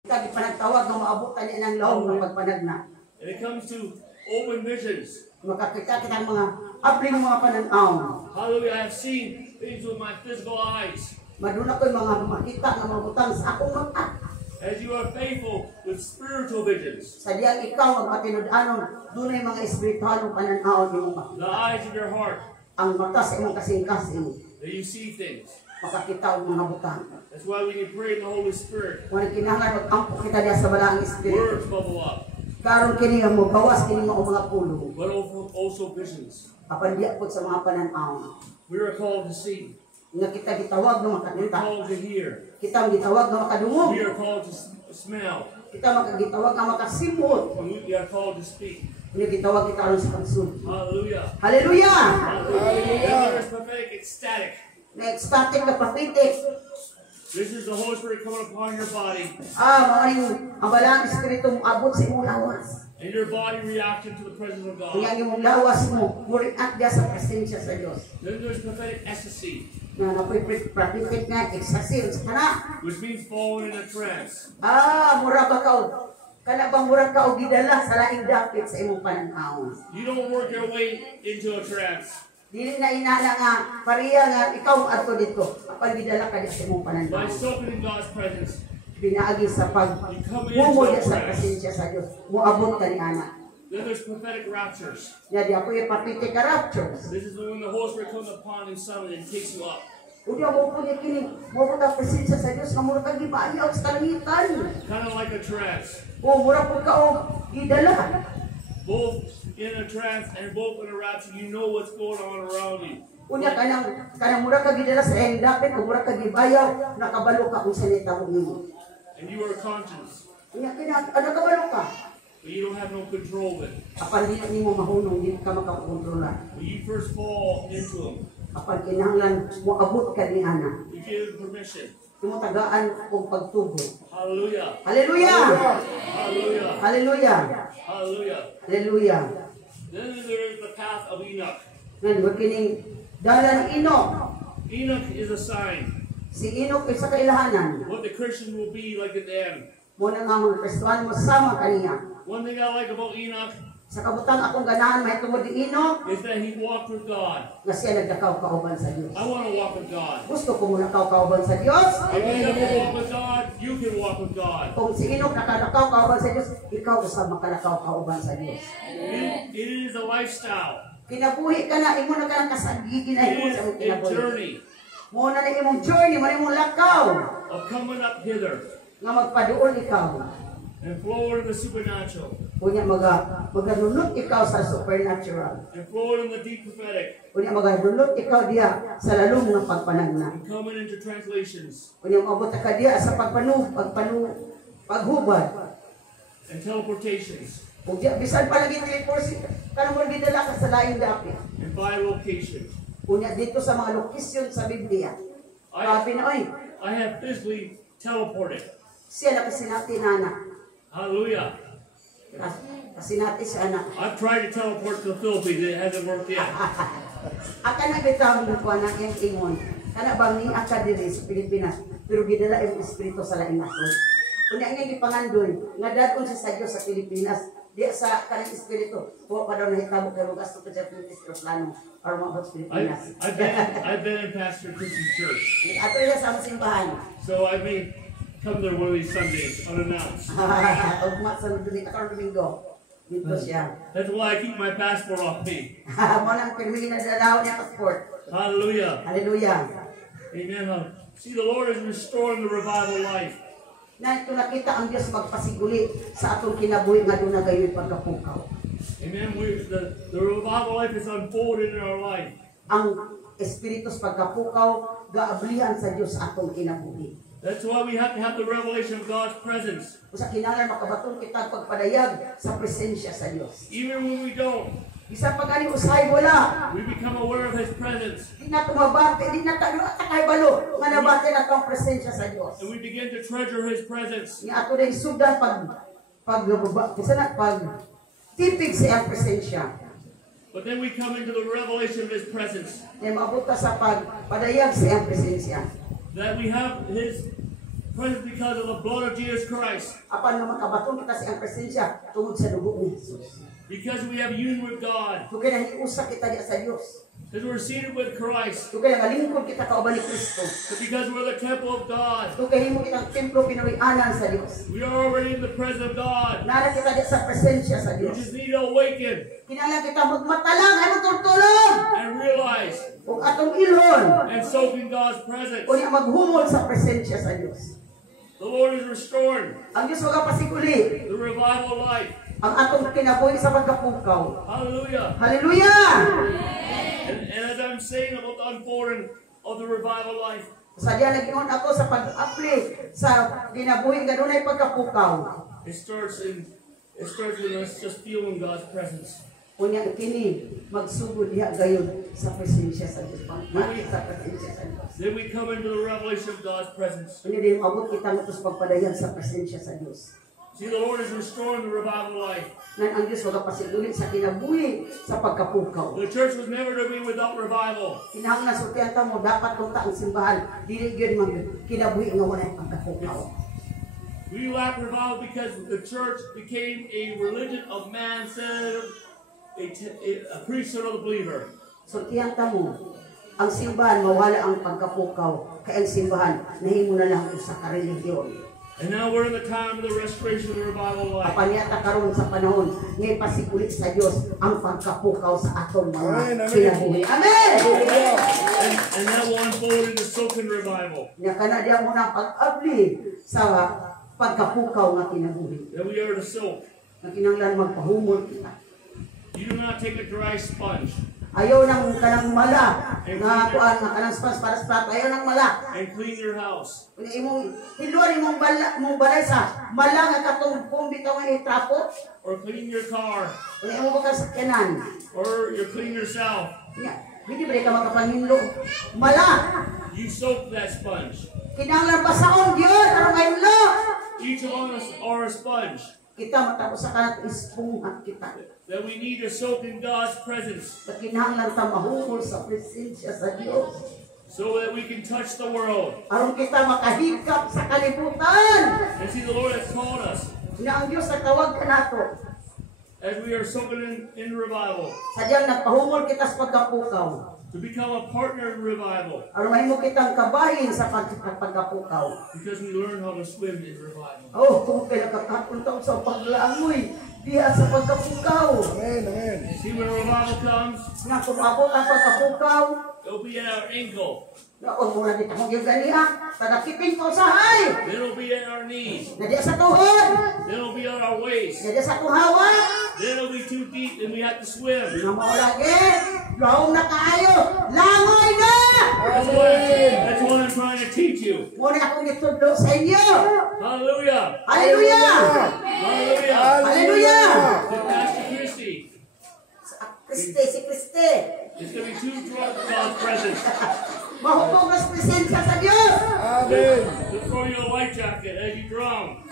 Kagi panagtawag ng maabot niya ng loob ng pagpanagna. And it comes to open visions. Makakita kita ng mga abling mga pananaw. Hallelujah. I have seen things with my physical eyes. Maduna ko'y mga makita ng mga butang sa akong mata. As you are faithful with spiritual visions. Sa diyang ikaw magmatinud-anon, dunay mga espiritualong pananaw ni mo. The eyes of your heart. Ang mata sa imong kasing-kasing. That you see things. Makakita ang mga butang. That's why we can pray in the Holy Spirit. Kung kinahanglan mag-ampo kita diya sa balaang espiritu. Words bubble up. Karon kini nga mo bawas kini mo mga pulo. But also visions. Apan diya po sa mga pananaw. We are called to see. Nga kita gitawag na We're makakita. called to hear. Kita ang gitawag na makadungog. We are called to smell. Kita magagitawag na makasimot. And we are called to speak. Ini gitawag kita ron sa pagsunod. Hallelujah. Hallelujah! Hallelujah. There is prophetic ecstatic. Na ecstatic na papitik. This is the Holy Spirit coming upon your body. Maaaring ang balang espiritu mo abot sa imong lawas. And your body reacting to the presence of God. Kung ang imong lawas mo, muriat diya sa presensya sa Diyos. Then there's prophetic ecstasy. Na napoy pratikit nga, eksasyon sa kana. Which means falling in a trance. Mura ba ka o? Kana bang mura ka o gidala sa laing dapit sa imong pananaw? You don't work your way into a trance. Dili na inala nga, pariya nga, ikaw ato dito. Kapag gidala ka diya sa imong By pananaw. soaking in God's presence. Binaagi sa pag-mumod sa presensya sa Diyos. Muabot ka ni anak. Then there's prophetic raptures. Nga di ako yung papitik ka raptures. This is when the Holy Spirit comes upon you suddenly and takes you up. Kung mo po niya kining, mo po ang presensya sa Diyos, nga mura ka gibayaw sa kalangitan. Kind of like a trance. O mura po ka o gidala. Both in a trance and both in a rapture, you know what's going on around you. Kunya kanang mura ka gidala sa iyang dapit, kung mura ka gibayaw, nakabalo ka kung sanita mo nimo. And you are conscious. Kunya nakabalo ka. But you don't have no control of it. Apan di nimo mahunong, di ka makakontrola. When you first fall into them, Apan kinahanglan mo abot ka ni ana. you give them permission. Imo tagaan kung pagtubo. Hallelujah. Hallelujah! Hallelujah. Hallelujah! Hallelujah. Hallelujah! Then there is the path of Enoch. Nga kining dalan Enoch. Enoch is a sign. Si Enoch ay sa kailahanan. What the Christian will be like at the end. Muna nga mga Kristuhan mo sama kaniya. One thing I like about Enoch Sa kabutang akong ganahan may tungod ni Enoch, is that he walked with God. nga siya nagdakaw kauban sa Diyos. I want to walk with God. Gusto ko muna kauban sa Diyos. If you never walk with God, you can walk with God. Kung si Enoch nakadakaw kauban sa Diyos, ikaw usa makalakaw kauban sa Diyos. It is a lifestyle. Kinabuhi ka na, imo na ka ng kasagigin na It imo sa is imong a kinabuhi. journey Muna na imong journey, muna imong lakaw, of coming up hither nga magpaduol ikaw. and flowing in the supernatural Kunya maganunod ikaw sa supernatural. and flowing in the deep prophetic Kunya maganunod ikaw diya sa lalong ng pagpanagna. and coming into translations Kunya maabot ka diya sa paghubad. and teleportations Kung diya, bisan palagi teleporsi, kanang mo gidala ka sa laing dapit. and bilocation. Kunya dito sa mga lokasyon sa Biblia. Sabi na, oy, I have physically teleported. siya na kasinati na anak. Hallelujah. Kasinati siya anak. I've tried to teleport to the Philippines. It hasn't worked yet. Aka na bitawag mo ko anak yung ingon. Kana bang ni aka diri sa Pilipinas, pero gidala yung espiritu sa laing nasod. Kunya nga gipangandoy, nga dadon siya sa Dios sa Pilipinas, di sa kanang espiritu. Kuha pa daw nahitabo kay mo gasto pa sa plano para maabot sa Pilipinas. I've been in Pastor Chris's church. Ato siya sa among simbahan. So I may come there one of these Sundays unannounced. Ugma sa Domingo. Dito siya. That's why I keep my passport off me. Mo nang pirmi na dalaw niya passport. Hallelujah. Hallelujah. Amen. See, the Lord is restoring the revival life. Na ito nakita ang Diyos magpasiguli sa atong kinabuhi nga doon na gayon pagkapukaw. Amen. The revival life is unfolding in our life. Ang espiritus pagkapukaw gaablihan sa Diyos atong kinabuhi. That's why we have to have the revelation of God's presence. Usa kinahanglan makabaton kita pagpadayag sa presensya sa Dios. Even when we don't, Isa pa gani usahay wala. we become aware of His presence. Di na tumabate, di na takay balo nga nabate na tong presensya sa Dios. And we begin to treasure His presence. Nga ato ding sudan pag tipig sa iyang presensya. But then we come into the revelation of His presence. Nga maabot ka sa pagpadayag sa iyang presensya. That we have His present because of the blood of Jesus Christ. Apan nga makabaton kita sa iyang presensya tungod sa dugo ni Jesus. Because we have union with God. Tugay na hiusa kita diya sa Dios. Because we're seated with Christ. Tugay na malingkod kita kauban ni Kristo. Because we're the temple of God. Tugay himo kitang templo pinawi-anan sa Dios. We are already in the presence of God. Nara kita diya sa presensya sa We Dios. just need to awaken Kinahanglan kita magmatalang ay magtultulong. and realize Ug atong ilhon and soak in God's presence. unya maghumol sa presensya sa Dios. The Lord is restoring Ang Dios magapasiguli the revival life. ang atong kinabuhi sa pagkapukaw. Hallelujah. Hallelujah! And as I'm saying about the unfolding of the revival life, Sa diyan nag-ingon ako sa pag-apply sa kinabuhi ganunay pagkapukaw. it starts with us just feeling God's presence. Unya kini magsugod diha gayon sa presensya sa Dios. Sa presensya sa Dios. Then we come into the revelation of God's presence. Unya din maabot kita nga sa pagpadayan sa presensya sa Dios. See, the Lord is restoring the revival life. Nan ang Dios magapasiguli sa kinabuhi sa pagkapukaw. The church was never to be without revival. Kinahanglan sultihan ta mo dapat tunta ang simbahan dili gyud mag kinabuhi nga walay pagkapukaw. We lack revival because the church became a religion of man instead of a priesthood of the believer. Sultihan ta mo ang simbahan mawala ang pagkapukaw kay ang simbahan nahimo na lang usa ka relihiyon. And now we're in the time of the restoration of the revival life. Kapanyata karon sa panahon ngay pasigulit sa Dios ang pagkapukaw sa aton mga kinabuhi. Amen. And that will unfold into soaking revival. Nya kana diya mo na pag-abli sa pagkapukaw nga kinabuhi. That we are to soak. Nga kinahanglan magpahumol kita. You do not take a dry sponge Ayaw nang kanang mala nga kuan nga kanang spas para sa plato. Ayaw nang mala. and clean your house. Kung imong hiluan imong balay sa mala nga katong kumbito nga itrapo. Or clean your car. Kung imong bakal sa kanan. Or you clean yourself. Nya, hindi ba ka makapanginlo? Mala. You soak that sponge. Kinahanglan basaon gyud aron mahinlo. Each of us are a sponge. Kita matapos sa kanat ispungat kita. That we need to soak in God's presence. Sa kinahanglan ta mahumol sa presensya sa Dios. So that we can touch the world. Aron kita makahikap sa kalibutan. And see, the Lord has called us Ina ang Dios nagtawag kanato. as we are soaking in revival Sadyang nagpahumol kita sa pagkapukaw. to become a partner in revival. Aron mahimo kitang kabahin sa pagkapukaw. Because we learn how to swim in revival. Oh, kung pinagkakapunta sa paglangoy diha sa pagkapukaw. Amen, amen. See, when revival comes, Nga kung abot ang pagkapukaw, it'll be at our ankle. naon mo na dito kung yung ganiha, tagakipin ko usahay. Then it'll be at our knees. Na diya sa tuhod, Then it'll be at our waist. na diya sa tuhawa. Then it'll be too deep and we have to swim. Na maulagi, lahong na kaayo, langoy na! That's what I'm trying to teach you. Muna akong itudlo sa inyo. Hallelujah. Hallelujah! Hallelujah. Hallelujah! To Pastor Christy. Si Kriste. It's going to be too drunk in God's presence. Mahupog na sa presensya sa Diyos. Amen. To throw you a life jacket as you drown.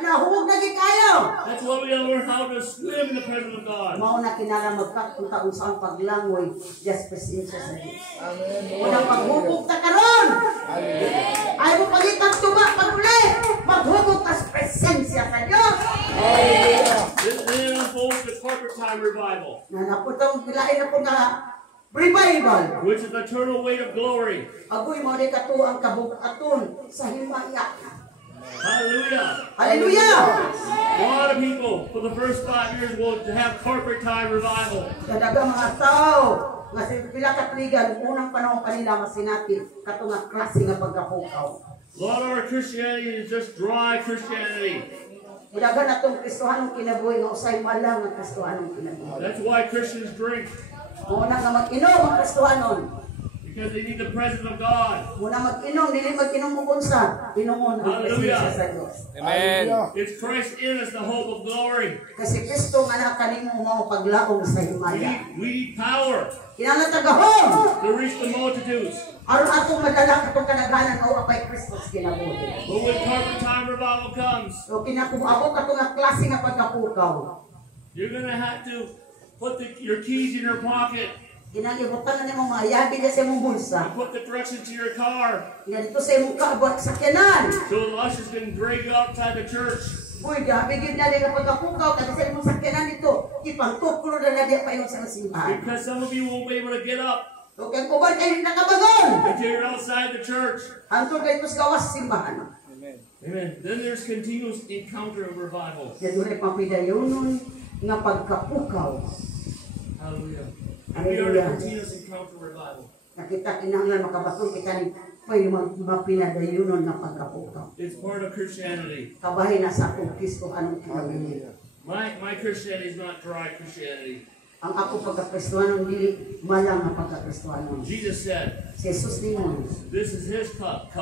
Nahubog na di kayo. That's why we gotta learn how to swim in the presence of God. Mao na kinala magkakung taon sa ang paglangoy just presensya sa Diyos. Amen. Unang paghubog ta karon. Ay mo pagitang tuba pag uli. Maghubog ta sa presensya sa Diyos. Then it unfolds the carpet time revival, Na naputong bilain na po na revival. which is the eternal weight of glory. Agoy mo di kato ang kabukaton sa himaya. Hallelujah. Hallelujah! A lot of people for the first 5 years will have carpet time revival. Kadaga mga tao nga pila ka tuigan unang panahon kanila masinati kato nga klase nga pagkapukaw. A lot of our Christianity is just dry Christianity. Kadaga natong Kristohanong kinabuhi nga usay malang ang Kristohanong kinabuhi. That's why Christians drink, Muna nga mag-inom ang Kristohanon. because they need the presence of God. Muna mag-inom, dili mag-inom mo kunsa. Inomon ang presensya sa Diyos. Amen. It's Christ in us, the hope of glory. Kasi Kristo nga nakanimo mao paglaom sa himaya. We need power Kinahanglan tagahom. to reach the multitudes. Aron atong madala katong kanaganan o apay Kristo sa kinabuhi. But when carpet time revival comes, So kinakuabo katong nga klase nga pagkapukaw. you're going to have to put your keys in your pocket Kinalibutan na mo mga yabi niya sa imong bulsa. You put the directions to your car Nga dito sa imong kaabot sa sakyanan. so the ushers can drag you outside the church. Uy, gabi yun na rin kapag kapukaw, kasi sa imong sakyanan dito, ipangtuklo na na pa yung sa simbahan. Because some of you won't be able to get up So, kaya kuban kayo nakabagon. until you're outside the church. Hantod kayo sa gawas simbahan. Amen. Then there's continuous encounter of revival. Yan doon ay papidayonon nga pagkapukaw. Hallelujah. And we are Hallelujah. a continuous encounter of revival. Nakita kinahanglan makabaton kita ni pwede mapinadayonon nga pagkapukaw. It's part of Christianity. Kabahin na sa akong Kristo anong kinahanglan. My Christianity is not dry Christianity. Ang ako pagkakristuhanon dili malang nga pagkakristuhanon. Jesus said, Si Jesus nimon, this is his cup.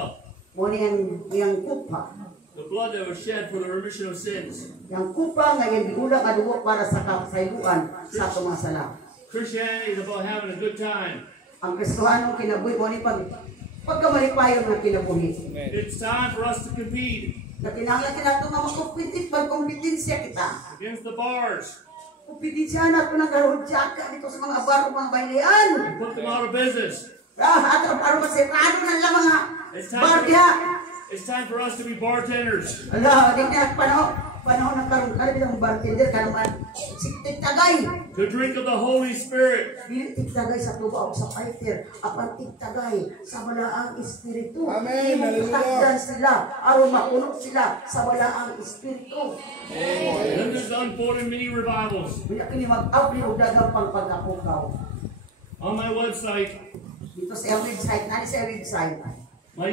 mo niyang kupa. The blood that was shed for the remission of sins. Yang kupa nga yung giulang adugo para sa kasayuan sa atong mga sala. Christianity is about having a good time. Ang kristuhanong kinabuhi mo ni pagkamalipayon nga kinabuhi. It's time for us to compete Na kinahanglan kinato nga magkompetensya kita. against the bars Kompetensya na ito ng karudyaka dito sa mga baro, mga baylian. and put them out of business. At ang masirado na lang mga It's barya. time for us to be bartenders. Ala, di na panahon ng karon kali ang bartender ka naman siktik tagay. To drink of the Holy Spirit. Dili tigtagay sa tuba o sa fighter, apan tigtagay sa balaang espiritu. Amen. Hallelujah. Takdan sila, aron mapuno sila sa balaang espiritu. Then there's the unfolding mini revivals. Kaya kini mag-abli og daghang pagpagapukaw. On my website, Dito sa website, nani sa website. my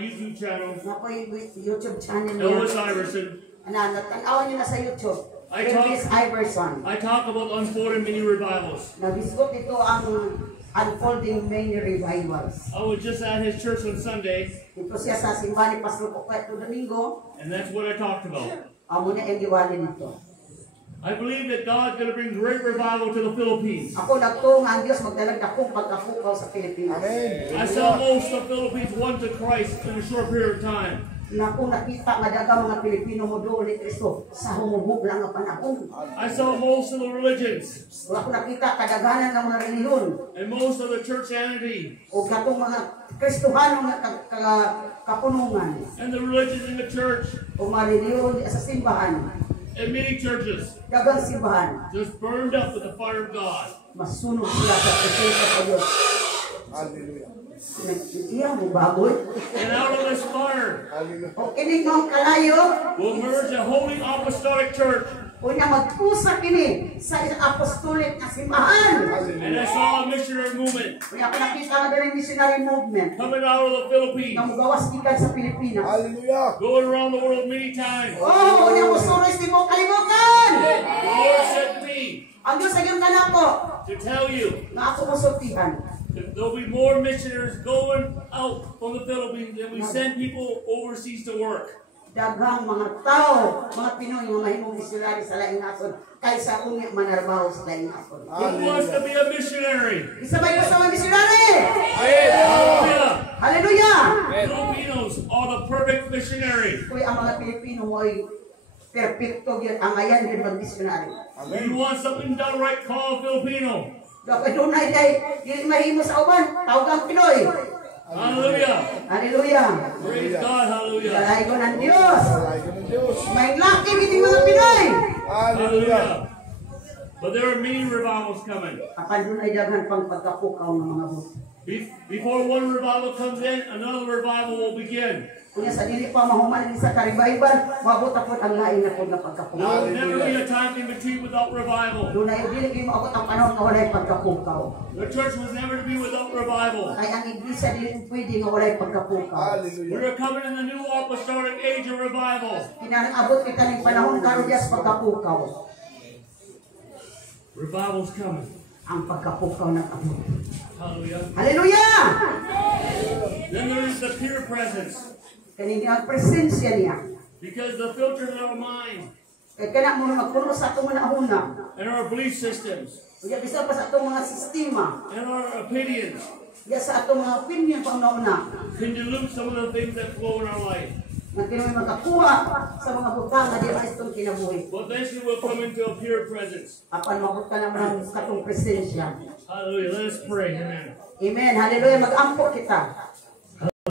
YouTube channel, Na po yung YouTube channel Elvis niya. Iverson, Natanawan niyo na sa YouTube. I Elvis Iverson. I talk about unfolding mini revivals. Nabisgot ito ang unfolding many revivals. I was just at his church on Sunday, Ito siya sa simbahan ni Pastor Pokwet Domingo. and that's what I talked about. Amo na yung giwali nito. I believe that God's going to bring great revival to the Philippines. Ako nagtuong ang Diyos magdalag akong pagkapukaw sa Pilipinas. Amen. I saw most of the Philippines won to Christ in a short period of time. Na kung nakita nga daga mga Pilipino mo doon ni Kristo sa humubog lang nga panahon. I saw most of the religions Wala ko nakita kadaganan ng mga reliyon and most of the churchianity o katong mga Kristohanong kapunungan and the religions in the church o mga reliyon sa simbahan. and many churches Dagang simbahan, just burned up with the fire of God. masunog sila sa presensya sa Diyos. Hallelujah. Iya mo baboy. And out of this fire Hallelujah. O kining mga kalayo, will emerge a holy apostolic church. o niya magpusa kini sa apostolic na simbahan. And I saw a missionary movement Kaya ako nakita nga din yung missionary movement coming out of the na Philippines, mugawas ikan sa Pilipinas. Hallelujah. going around the world many times. Oh, o niya mo suroy, di mo kalimutan. The Lord said to me Ang Diyos sa iyong kanako, to tell you na ako musultihan. that there'll be more missionaries going out from the Philippines than we send people overseas to work. Daghang mga tao, mga Pinoy nga mahimong misyonary sa laing nason kaysa unya manarbaho sa laing nason. Who wants to be a missionary? Isabay ko sa mga misyonary! Hallelujah! Hallelujah! Filipinos are the perfect missionary. Kaya ang mga Pilipino mo ay perfecto gyud ang ayan gyud mag-misyonary. You want something done right, call a Filipino. Dapat doon ay dili mahimo sa uban, tawag ang Pinoy. Hallelujah! Hallelujah! Praise God, hallelujah! Galay ko ng Diyos. Salay ka ng Diyos. May laki giting mga Pinoy. Hallelujah. Hallelujah! But there are many revivals coming. Apan doon ay daghan pang pagkapukaw ng mga buto. Before one revival comes in, another revival will begin. Kunya sa dili pa mahuman sa ka-revival, maabot apod ang lain na pod nga There pagkapukaw. will never be a time in between without revival. Doon ay dili gyud maabot ang panahon nga walay pagkapukaw. The church was never to be without revival. Kaya ang iglesia dili pwede nga walay pagkapukaw. Hallelujah. We are coming in the new apostolic age of revival. Kinahanglan abot kita ning panahon karon dias pagkapukaw. Revival's coming. Ang pagkapukaw nag-abot. Hallelujah. Hallelujah! Then there is the pure presence. Kani ang presensya niya. Because the filters in our mind Kaya kana mo magpuno sa atong una-una. and our belief systems Kaya bisa pa sa atong mga sistema. and our opinions Ya sa atong mga opinion pang nauna. can dilute some of the things that flow in our life. Nga kini magkakuha sa mga butang nga di maistong kinabuhi. But then she will come into a pure presence. Apan mabot ka naman ng katong presensya. Hallelujah. Let us pray. Amen. Amen. Hallelujah. Mag-ampo kita.